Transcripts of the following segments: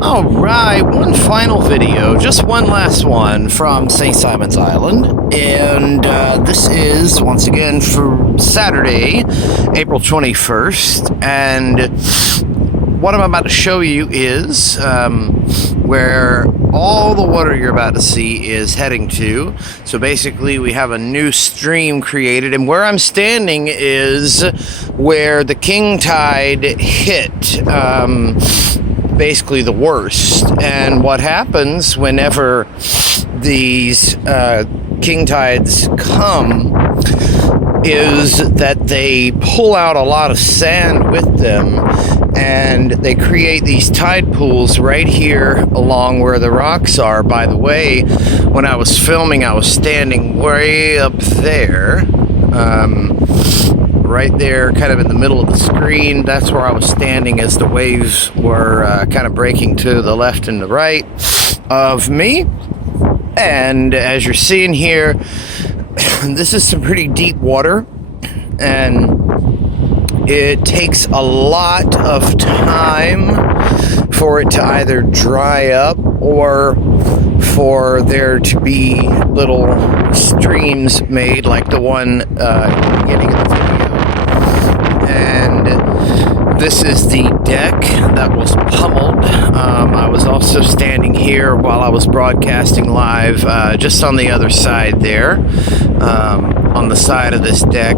All right, one final video, just one last one from St. Simon's Island. And this is, once again, for Saturday, April 21st. And what I'm about to show you is where all the water you're about to see is heading to. So basically, we have a new stream created. And where I'm standing is where the king tide hit. Basically the worst. And what happens whenever these king tides come is that they pull out a lot of sand with them, and they create these tide pools right here along where the rocks are. By the way, when I was filming, I was standing way up there, right there, kind of in the middle of the screen. That's where I was standing as the waves were kind of breaking to the left and the right of me. And as you're seeing here, this is some pretty deep water, and it takes a lot of time for it to either dry up or for there to be little streams made like the one at the beginning of the video. And this is the deck that was pummeled. I was also standing here while I was broadcasting live, just on the other side there, on the side of this deck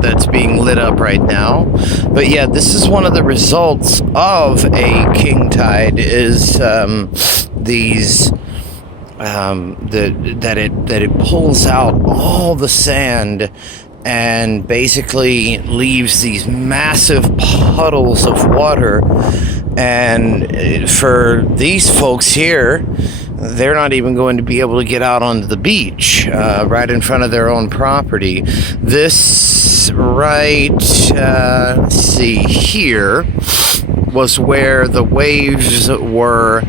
that's being lit up right now. But yeah, this is one of the results of a king tide, is these that it pulls out all the sand and basically leaves these massive puddles of water. And for these folks here, they're not even going to be able to get out onto the beach right in front of their own property. This right, let's see, here was where the waves were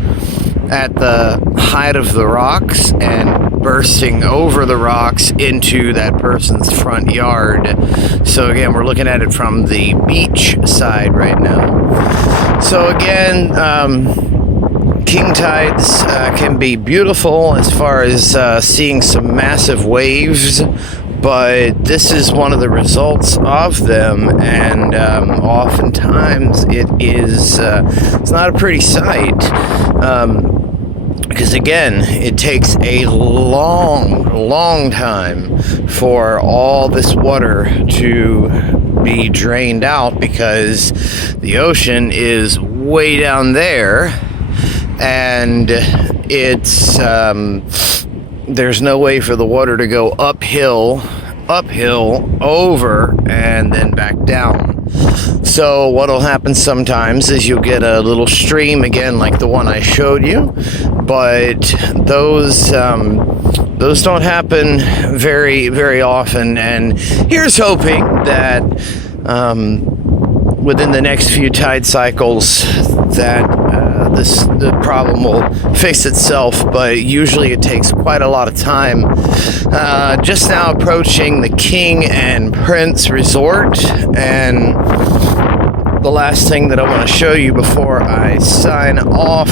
at the height of the rocks and bursting over the rocks into that person's front yard. So again, we're looking at it from the beach side right now. So again, king tides can be beautiful as far as seeing some massive waves, but this is one of the results of them, and oftentimes it's not a pretty sight, because again, it takes a long time for all this water to be drained out, because the ocean is way down there, and it's there's no way for the water to go uphill, over, and then back down. So what'll happen sometimes is you'll get a little stream again like the one I showed you, but those don't happen very often. And here's hoping that within the next few tide cycles that the problem will fix itself, but usually it takes quite a lot of time. Just now approaching the King and Prince Resort, and the last thing that I want to show you before I sign off